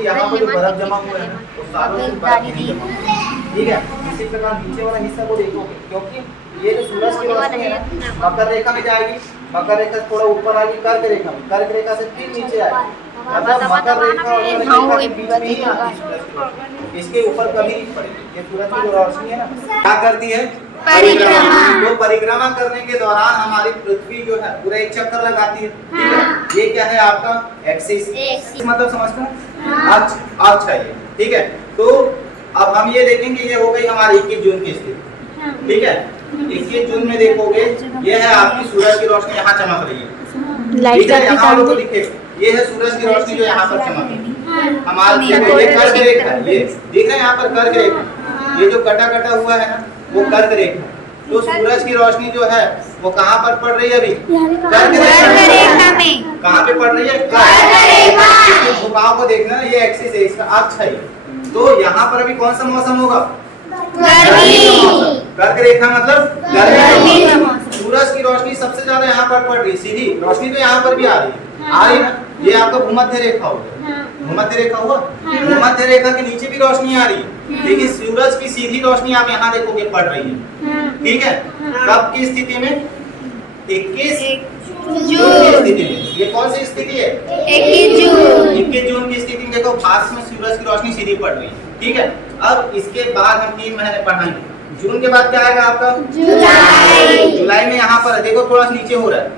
देखिए यहाँ पर जो बर्फ जमा हुआ है ना वो सालों से बर्फ नहीं जमा हुआ है, ठीक है। इसी प्रकार नीचे वाला हिस्सा को देखोगे, क्योंकि ये जो सूरज की रोशनी है ना मकर रेखा में जाएगी, मकर रेखा से थोड़ा ऊपर आएगी कर्क रेखा में, कर्क रेखा से फिर नीचे आएगी, मतलब मकर रेखा और कर्क रेखा के बीच में ही आती है सूरज की रोशनी, इसके ऊपर कभी नहीं पड़ेगी। ये सूरज की जो रोशनी है ना क्या करती है, परिक्रमा। तो परिक्रमा करने के दौरान हमारी पृथ्वी जो है पूरा एक चक्कर लगाती है, ठीक है। ये क्या है आपका एक्सिस, मतलब समझते हैं अक्ष है ये, ठीक है। तो अब हम ये देखेंगे, ये हो गई हमारी 21 जून की स्थिति, ठीक है। 21 जून में देखोगे ये है आपकी सूरज की रोशनी यहाँ चमक रही है, ठीक है। यहाँ लोगों को दिखे ये है सूरज की रोशनी जो यहाँ पर चमक रही है, हमारे ये कर्क रेखा, ये दिख रहे हैं यहाँ पर कर्क रेखा, ये जो कटा कटा हुआ है ना वो कर्क रेखा। तो सूरज की रोशनी जो है वो कहाँ पर पड़ रही है अभी, कर्क रेखा में। कहाँ पे पड़ रही है, कर्क रेखा। इसके झुकाव को देखना, ये एक्सिस है, इसका अक्ष है। तो यहाँ पर अभी कौन सा मौसम होगा, गर्मी। कर्क रेखा मतलब गर्मी। सूरज की रोशनी सबसे ज्यादा यहाँ पर पड़ रही है, सीधी रोशनी तो यहाँ पर भी आ रही है ना। ये आपका भूमध्य रेखा हो गया, भूमध्य रेखा हुआ, भूमध्य रेखा के नीचे भी रोशनी आ रही है, लेकिन सूरज की सीधी रोशनी आप यहाँ देखोगे पड़ रही है, ठीक है। कब की स्थिति में, 21 जून की स्थिति में। ये कौन सी स्थिति है, 21 जून की स्थिति में। देखो भारत में सूरज की रोशनी सीधी पड़ रही है, ठीक है। अब इसके बाद हम 3 महीने पढ़ाएंगे। जून के बाद क्या आएगा आपका, जुलाई। जुलाई में यहाँ पर देखो थोड़ा सा नीचे हो रहा है,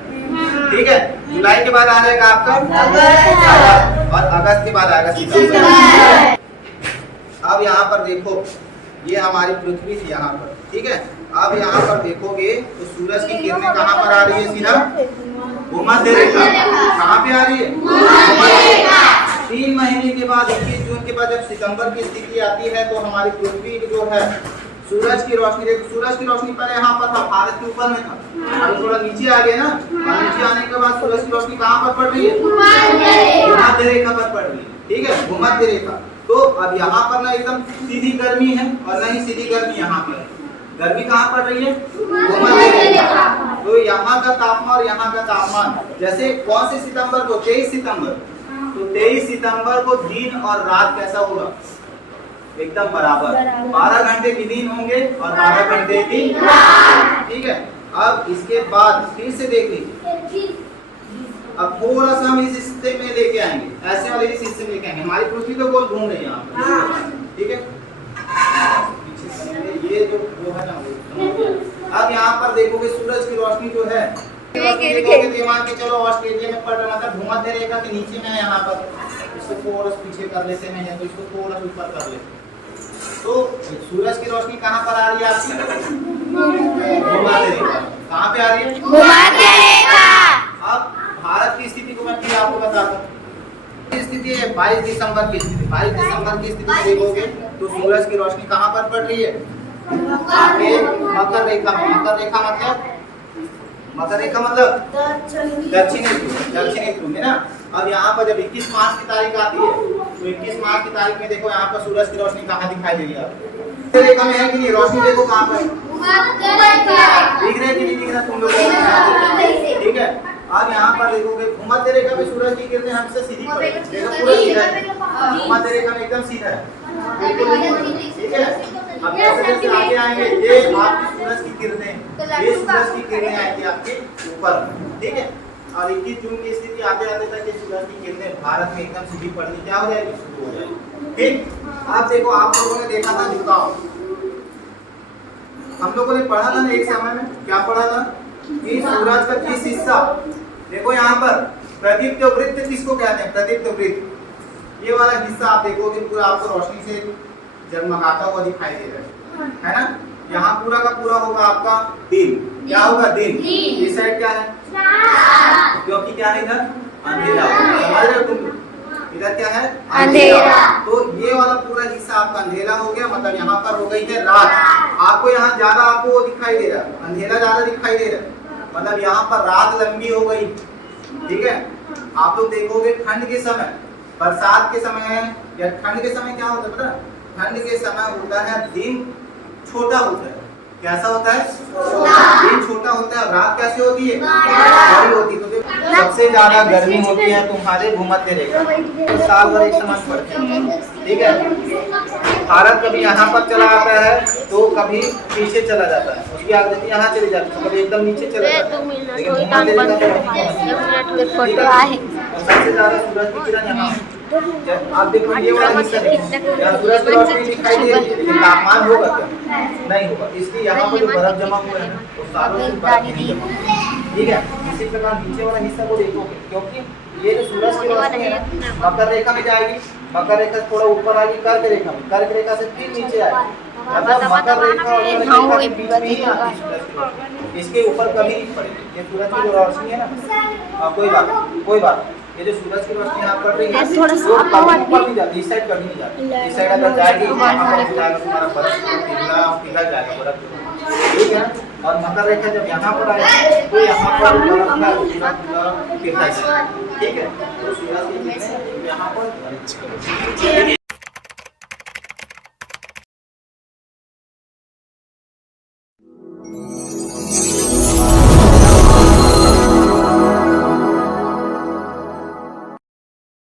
ठीक है। जुलाई के बाद आ जाएगा आपका अगस्त, और अगस्त के बाद आएगा सितंबर। अब यहाँ पर देखो ये हमारी पृथ्वी थी यहाँ पर, ठीक है। अब यहाँ पर देखोगे तो सूरज की किरणें कहाँ पर आ रही है, सीधा भूमध्य रेखा। कहाँ पे आ रही है, भूमध्य रेखा। 3 महीने के बाद 21 जून के बाद जब सितंबर की स्थिति आती है तो हमारी पृथ्वी जो है सूरज की रोशनी, देखो सूरज की रोशनी पहले यहाँ पर था, भारत के ऊपर में था, अब थोड़ा नीचे आ गए ना, और नीचे आने के बाद सूरज की रोशनी कहाँ पर पड़ रही है, भूमध्य रेखा पर पड़ रही है, ठीक है, भूमध्य रेखा। तो अब यहाँ पर ना एकदम सीधी गर्मी है और ना ही सीधी गर्मी यहाँ पर, गर्मी कहाँ पड़ रही है, भूमध्य रेखा। तो यहाँ का तापमान और यहाँ का तापमान, जैसे कौन से सितंबर को, 23 सितंबर, तो 23 सितंबर को दिन और रात कैसा होगा, एकदम बराबर, 12 घंटे की दिन होंगे और 12 घंटे की रात, ठीक है। अब इसके बाद फिर से देख लीजिए, अब थोड़ा सा हम इस हिस्से में लेके आएंगे, ऐसे वाले इस हिस्से में लेके आएंगे, हमारी पृथ्वी तो गोल घूम रही है यहाँ पर, ठीक है। ये जो है ना, अब यहाँ पर देखोगे सूरज की रोशनी जो है, चलो ऑस्ट्रेलिया में पड़ रहा, मतलब भूमध्य रेखा के नीचे में है यहाँ पर, इसको थोड़ा पीछे कर लेते हैं, तो इसको थोड़ा ऊपर कर लेते हैं। तो सूरज की रोशनी कहाँ पर आ रही है आपकी, भूमध्य रेखा। कहाँ पे आ रही है, भूमध्य रेखा। अब भारत की स्थिति को मैं फिर आपको बताता हूँ। स्थिति है 22 दिसंबर की स्थिति, 22 दिसंबर की स्थिति देखोगे तो सूरज की रोशनी कहाँ पर पड़ रही है, आपके मकर रेखा में। मकर रेखा मतलब, मकर रेखा मतलब दक्षिणी ध्रुव में ना। अब यहाँ पर जब 21 मार्च की तारीख आती है तो 21 मार्च की तारीख में देखो यहाँ पर सूरज की रोशनी कहाँ दिखाई दे रही है, मकर रेखा में है कि नहीं, रोशनी देखो कहाँ पर दिख रहा है कि नहीं दिख रहा तुम लोगों को, ठीक है। अब यहाँ पर देखोगे भूमध्य रेखा में सूरज की किरणें हमसे सीधी पड़ रही है, देखो पूरा सीधा है, भूमध्य रेखा में एकदम सीधा है, ठीक है। अब जैसे जैसे आगे आएंगे ये आपकी सूरज की किरणें, ये सूरज की किरणें आएंगी आपके ऊपर, ठीक है। और 21 जून की स्थिति आते आते तक ये सूरज की किरणें भारत में एकदम सीधी पड़नी क्या हो जाएगी, शुरू हो जाएगी, ठीक। आप देखो आप लोगों ने देखा था झुकाव, हम लोगों ने पढ़ा था ना एक समय में, क्या पढ़ा था कि सूरज का किस हिस्सा, देखो यहाँ पर प्रदीप्त वृत्त किसको कहते हैं, प्रदीप्त वृत्त, ये वाला हिस्सा आप देखोगे पूरा आपको रोशनी से जगमगाता हुआ दिखाई दे रहा है ना। यहाँ पूरा का पूरा होगा आपका दिन, क्या होगा दिन, इस साइड क्या है, क्योंकि क्या है इधर अंधेरा, समझ रहे हो तुम, इधर क्या है अंधेरा। तो ये वाला पूरा हिस्सा आपका अंधेरा हो गया, मतलब यहाँ पर हो गई है रात। आपको यहाँ ज्यादा आपको दिखाई दे रहा है, अंधेरा ज्यादा दिखाई दे रहा है, मतलब यहाँ पर रात लंबी हो गई, ठीक है। आप लोग देखोगे ठंड के समय, बरसात के समय या ठंड के समय क्या होता है पता, ठंड के समय होता है दिन छोटा होता है, कैसा होता है, दिन छोटा होता है, रात कैसे होती है, बड़ी होती है। तो सबसे ज्यादा गर्मी होती है तुम्हारे भूमध्य रेखा, तो साल भर एक समान पड़ते हैं, ठीक है। भारत कभी यहाँ पर चला आता है तो कभी पीछे चला जाता है, उसकी आकृति यहाँ चली जाती है, कभी एकदम नीचे चला जाता है, लेकिन भूमध्य रेखा सबसे ज्यादा सूरज की किरण यहाँ। आप देखो ये वाला हिस्सा यहाँ सूरज की रोशनी दिखाई दे रही है, लेकिन तापमान होगा क्या? नहीं होगा, इसलिए यहाँ पर जो बर्फ जमा हुआ है वो सालों से बर्फ नहीं जमा हुआ, ठीक है। इसी प्रकार नीचे वाला हिस्सा को देखोगे, क्योंकि ये जो सूरज की रोशनी है मकर रेखा में जाएगी, मकर रेखा से थोड़ा ऊपर आएगी कर्क रेखा में, कर्क रेखा से फिर नीचे आएगी, मतलब मकर रेखा और कर्क रेखा के बीच में ही आती है सूरज की रोशनी, इसके ऊपर कभी नहीं पड़ेगी। ये सूरज की जो रोशनी है ना, कोई बात ये जो सूरज की रोशनी यहाँ पड़ रही है वो कभी ऊपर नहीं जाती, इस साइड कभी नहीं जाती, इस साइड अगर जाएगी यहाँ पर जाएगा तुम्हारा बर्फ पिघल जाएगा बर्फ, ठीक है। और मकर रेखा जब यहाँ पर आएगी तो यहाँ पर बर्फ का पिघल जाएगा, ठीक है। तो सूरज की किरणें यहाँ पर